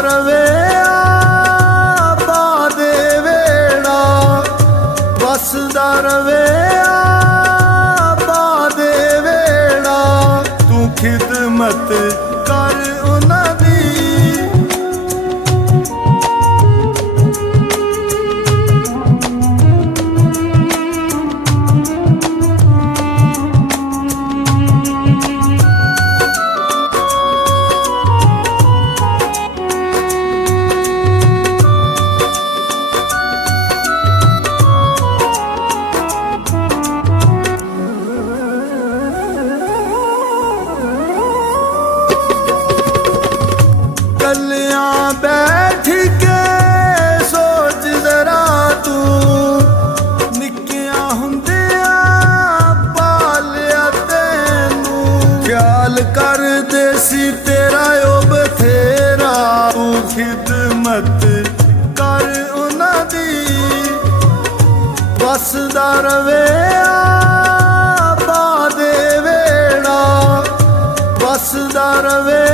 ਰਵੇ ਆਬਾਦ ਵੇੜਾ, ਵਸਦਾ ਰਵੇ ਆਬਾਦ ਵੇੜਾ। ਤੂੰ ਖਿਦਮਤ ਕਰ ਉਹਨਾਂ ਦੀ, ਕੱਲਿਆਂ ਬੈਠ ਕੇ ਸੋਚ ਜ਼ਰਾ ਤੂੰ, ਨਿੱਕਿਆਂ ਹੁੰਦਿਆਂ ਪਾਲਿਆ ਤੈਨੂੰ। ਖਿਆਲ ਕਰਦੇ ਸੀ ਤੇਰਾ ਉਹ ਬਥੇਰਾ, ਤੂੰ ਖਿਦਮਤ ਕਰ ਉਹਨਾਂ ਦੀ। ਵਸਦਾ ਰਵੇ ਆਬਾਦ ਵੇੜਾ, ਵਸਦਾ ਰਵੇ